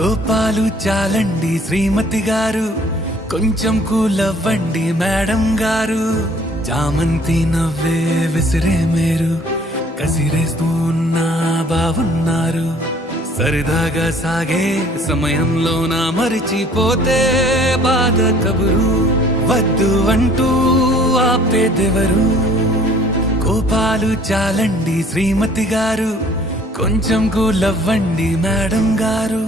కోపాలు చాలండి శ్రీమతి గారు, కొంచెం కూలవ్వండి మేడం గారు. చామంతి నవ్వే విసిరే మేరు, కసిరేస్తూ ఉన్నా బావున్నారు. సరదాగా సాగే సమయంలో నా మరిచిపోతే బాధ కబురు, వద్దు అంటూ ఆపేదెవరు. కోపాలు చాలండి శ్రీమతి గారు, కొంచెం కూలవ్వండి మేడం గారు.